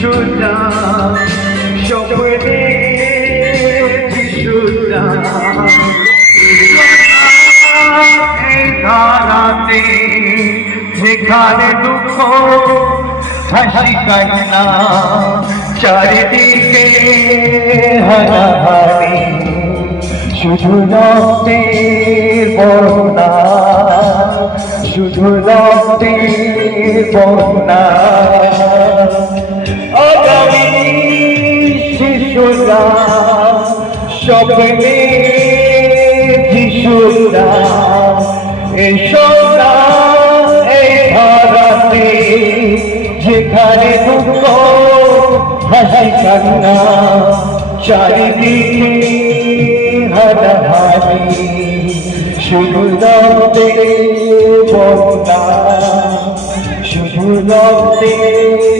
শিশুরা স্বপ্নে শিশুরা এই ধারাতে যেখানে দুঃখ হাসি কান্না চারিদিকে হারাহারি শুধু রক্তের বন্যা শুধু রক্তের বন্যা আগামী শিশুরা স্বপ্নে শিশুরা এসোরা এই ধারাতে যেখানে দুঃখ হাসি কান্না চারিদিকে হারাহারি শুধু রক্তের বন্যা শুধু রক্তের